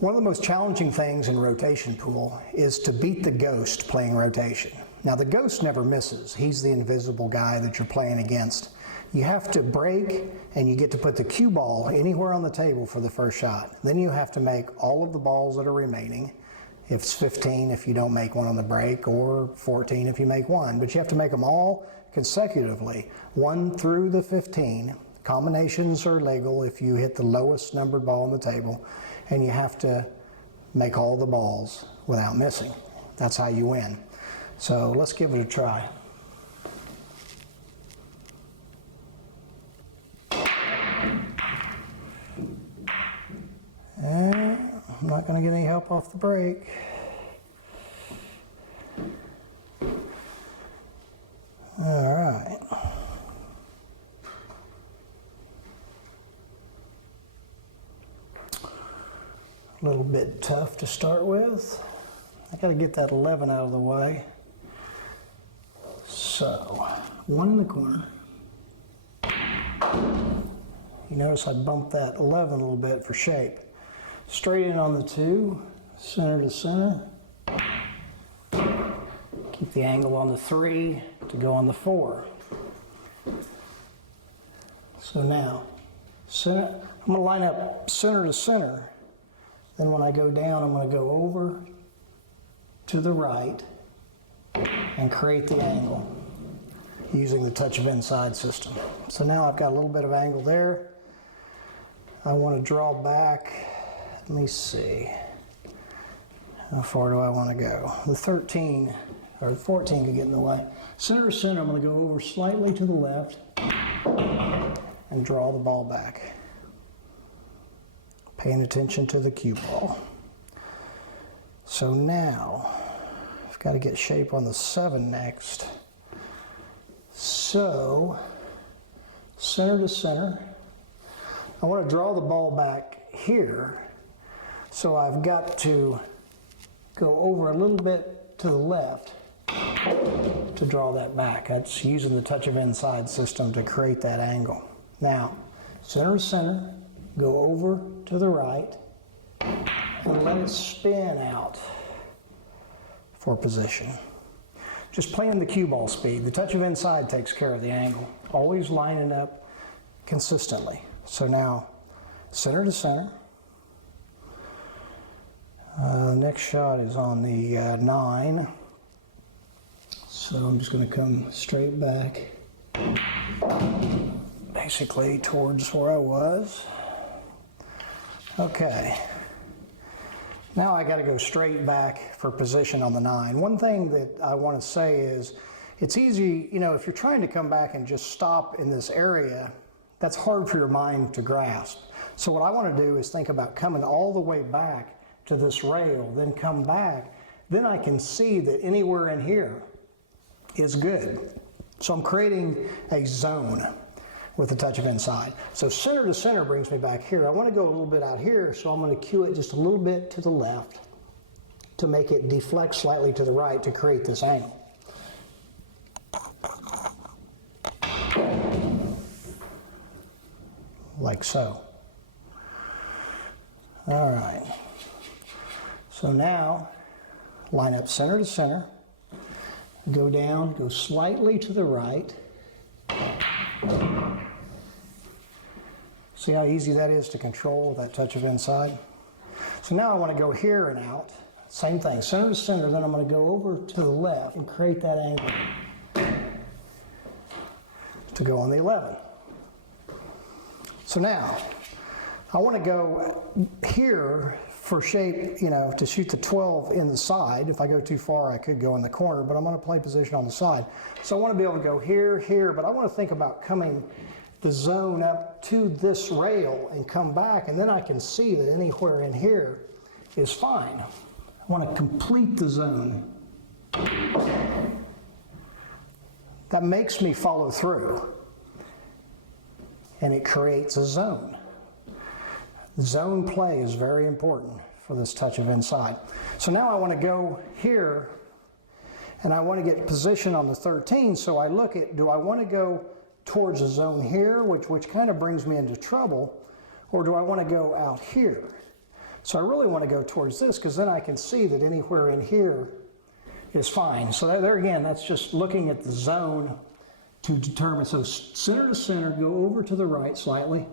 One of the most challenging things in rotation pool is to beat the ghost playing rotation. Now the ghost never misses. He's the invisible guy that you're playing against. You have to break and you get to put the cue ball anywhere on the table for the first shot. Then you have to make all of the balls that are remaining. If it's 15 if you don't make one on the break, or 14 if you make one. But you have to make them all consecutively, 1 through the 15. Combinations are legal if you hit the lowest numbered ball on the table, and you have to make all the balls without missing. That's how you win. So let's give it a try. And I'm not going to get any help off the break. All right. A little bit tough to start with. I got to get that 11 out of the way. So, 1 in the corner. You notice I bumped that 11 a little bit for shape. Straight in on the 2, center to center. Keep the angle on the 3 to go on the 4. So now, center, I'm going to line up center to center. Then when I go down, I'm going to go over to the right and create the angle using the touch of inside system. So now I've got a little bit of angle there. I want to draw back. Let me see. How far do I want to go? The 13 or 14 could get in the way. Center to center, I'm going to go over slightly to the left and draw the ball back. Paying attention to the cue ball. So now, I've got to get shape on the 7 next. So, center to center. I want to draw the ball back here. So I've got to go over a little bit to the left to draw that back. That's using the touch of inside system to create that angle. Now, center to center, go over to the right, and let it spin out for position. Just playing the cue ball speed. The touch of inside takes care of the angle. Always lining up consistently. So now, center to center. Next shot is on the 9. So I'm just going to come straight back, basically towards where I was. Okay. Now I got to go straight back for position on the 9. One thing that I want to say is, it's easy, you know, if you're trying to come back and just stop in this area, that's hard for your mind to grasp. So what I want to do is think about coming all the way back to this rail, then come back. Then I can see that anywhere in here is good. So I'm creating a zone with a touch of inside. So center to center brings me back here. I want to go a little bit out here, so I'm going to cue it just a little bit to the left to make it deflect slightly to the right to create this angle. Like so. All right. So now, line up center to center, go down, go slightly to the right. See how easy that is to control with that touch of inside? So now I want to go here and out. Same thing, center to center, then I'm going to go over to the left and create that angle to go on the 11. So now, I want to go here for shape, you know, to shoot the 12 in the side. If I go too far, I could go in the corner, but I'm going to play position on the side. So I want to be able to go here, here, but I want to think about coming the zone up to this rail and come back, and then I can see that anywhere in here is fine. I want to complete the zone. That makes me follow through, and it creates a zone. Zone play is very important for this touch of inside. So now I want to go here, and I want to get position on the 13, so I look at, do I want to go towards a zone here, which kind of brings me into trouble, or do I want to go out here? So I really want to go towards this because then I can see that anywhere in here is fine. So there again, that's just looking at the zone to determine. So center to center, go over to the right slightly,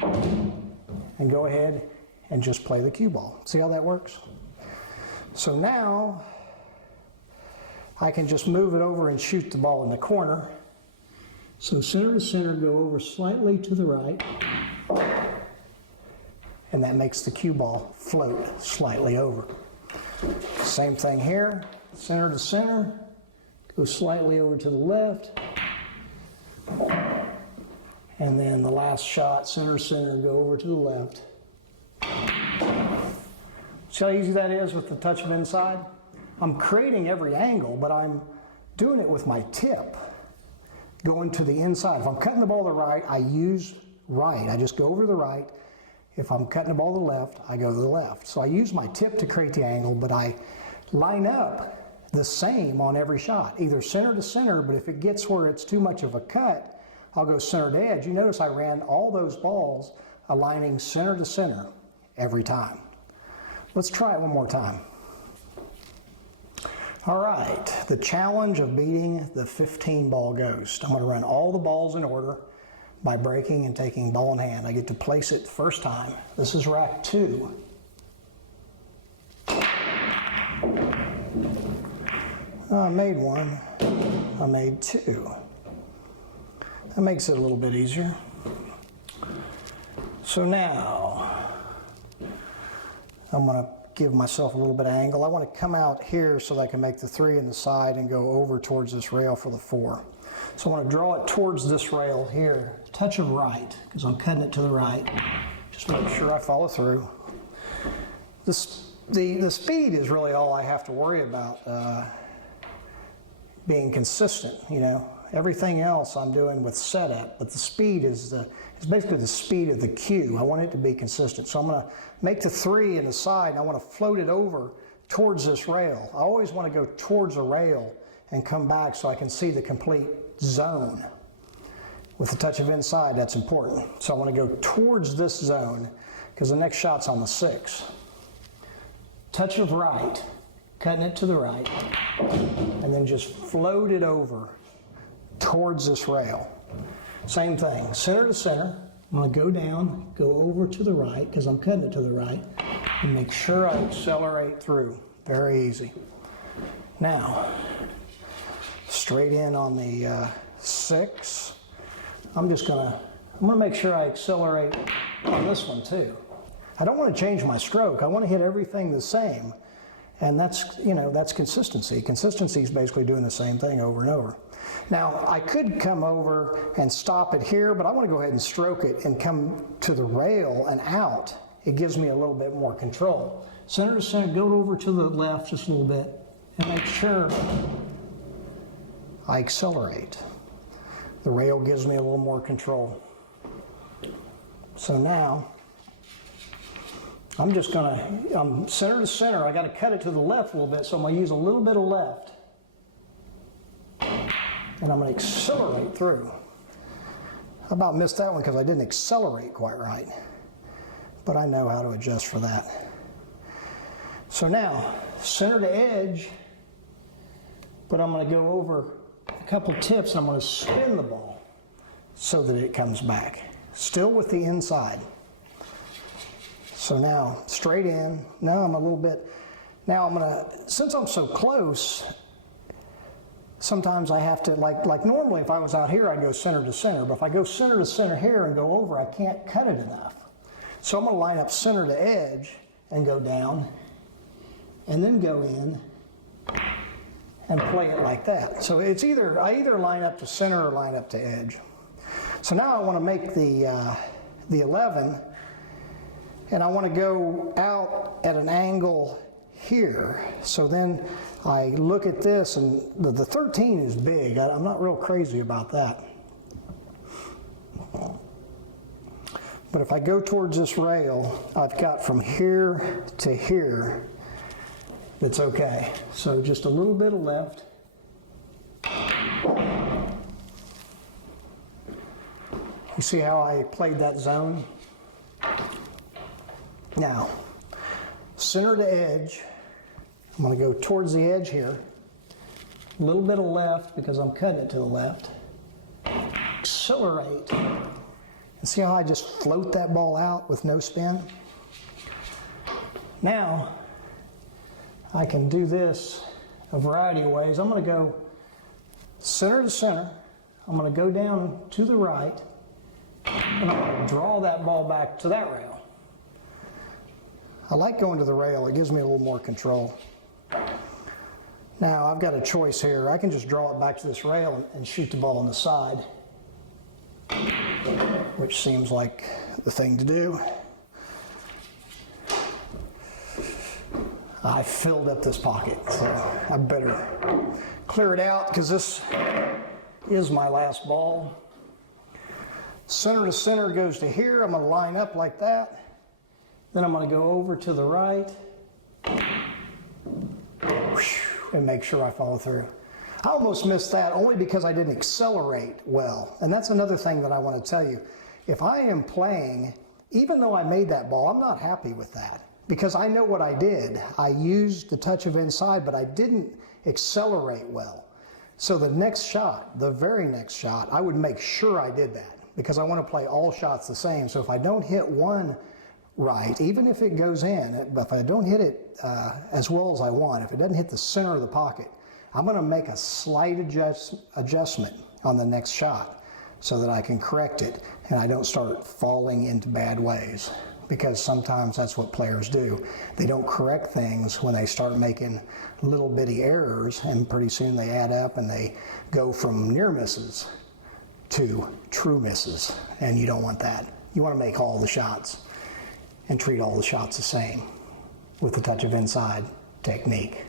and go ahead and just play the cue ball. See how that works? So now I can just move it over and shoot the ball in the corner. So center to center, go over slightly to the right, and that makes the cue ball float slightly over. Same thing here, center to center, go slightly over to the left, and then the last shot, center to center, go over to the left. See how easy that is with the touch of inside? I'm creating every angle, but I'm doing it with my tip going to the inside. If I'm cutting the ball to the right, I use right. I just go over to the right. If I'm cutting the ball to the left, I go to the left. So I use my tip to create the angle, but I line up the same on every shot, either center to center, but if it gets where it's too much of a cut, I'll go center to edge. You notice I ran all those balls aligning center to center every time. Let's try it one more time. All right, the challenge of beating the 15-ball ghost. I'm going to run all the balls in order by breaking and taking ball in hand. I get to place it the first time. This is rack 2. I made 1. I made 2. That makes it a little bit easier. So now I'm going to give myself a little bit of angle. I want to come out here so that I can make the 3 in the side and go over towards this rail for the 4. So I want to draw it towards this rail here. Touch of right, because I'm cutting it to the right. Just make sure I follow through. The speed is really all I have to worry about being consistent, you know. Everything else I'm doing with setup, but the speed is basically the speed of the cue. I want it to be consistent. So I'm going to make the 3 in the side, and I want to float it over towards this rail. I always want to go towards a rail and come back so I can see the complete zone. With the touch of inside, that's important. So I want to go towards this zone because the next shot's on the 6. Touch of right, cutting it to the right, and then just float it over towards this rail. Same thing, center to center. I'm going to go down, go over to the right because I'm cutting it to the right, and make sure I accelerate through. Very easy. Now, straight in on the 6. I'm going to make sure I accelerate on this one too. I don't want to change my stroke. I want to hit everything the same. And that's, you know, that's consistency. Consistency is basically doing the same thing over and over. Now, I could come over and stop it here, but I want to go ahead and stroke it and come to the rail and out. It gives me a little bit more control. Center to center, go over to the left just a little bit and make sure I accelerate. The rail gives me a little more control. So now, I'm center to center. I got to cut it to the left a little bit, so I'm going to use a little bit of left. And I'm going to accelerate through. I about missed that one because I didn't accelerate quite right. But I know how to adjust for that. So now, center to edge, but I'm going to go over a couple tips and I'm going to spin the ball so that it comes back. Still with the inside. So now, straight in. Now I'm a little bit, since I'm so close, sometimes I have to, like normally if I was out here, I'd go center to center. But if I go center to center here and go over, I can't cut it enough. So I'm going to line up center to edge and go down, and then go in and play it like that. So it's I either line up to center or line up to edge. So now I want to make the 11, and I want to go out at an angle here. So then I look at this, and the 13 is big. I'm not real crazy about that. But if I go towards this rail, I've got from here to here, it's okay. So just a little bit of left. You see how I played that zone? Now, center to edge. I'm going to go towards the edge here. A little bit of left because I'm cutting it to the left. Accelerate. And see how I just float that ball out with no spin? Now, I can do this a variety of ways. I'm going to go center to center. I'm going to go down to the right, and I'm going to draw that ball back to that rail. I like going to the rail. It gives me a little more control. Now, I've got a choice here. I can just draw it back to this rail and shoot the ball on the side, which seems like the thing to do. I filled up this pocket, so I better clear it out because this is my last ball. Center to center goes to here. I'm going to line up like that. Then I'm going to go over to the right and make sure I follow through. I almost missed that only because I didn't accelerate well. And that's another thing that I want to tell you. If I am playing, even though I made that ball, I'm not happy with that because I know what I did. I used the touch of inside, but I didn't accelerate well. So the next shot, the very next shot, I would make sure I did that because I want to play all shots the same. So if I don't hit one right, even if it goes in, if I don't hit it as well as I want, if it doesn't hit the center of the pocket, I'm going to make a slight adjustment on the next shot so that I can correct it and I don't start falling into bad ways, because sometimes that's what players do. They don't correct things when they start making little bitty errors, and pretty soon they add up and they go from near misses to true misses, and you don't want that. You want to make all the shots and treat all the shots the same with the touch of inside technique.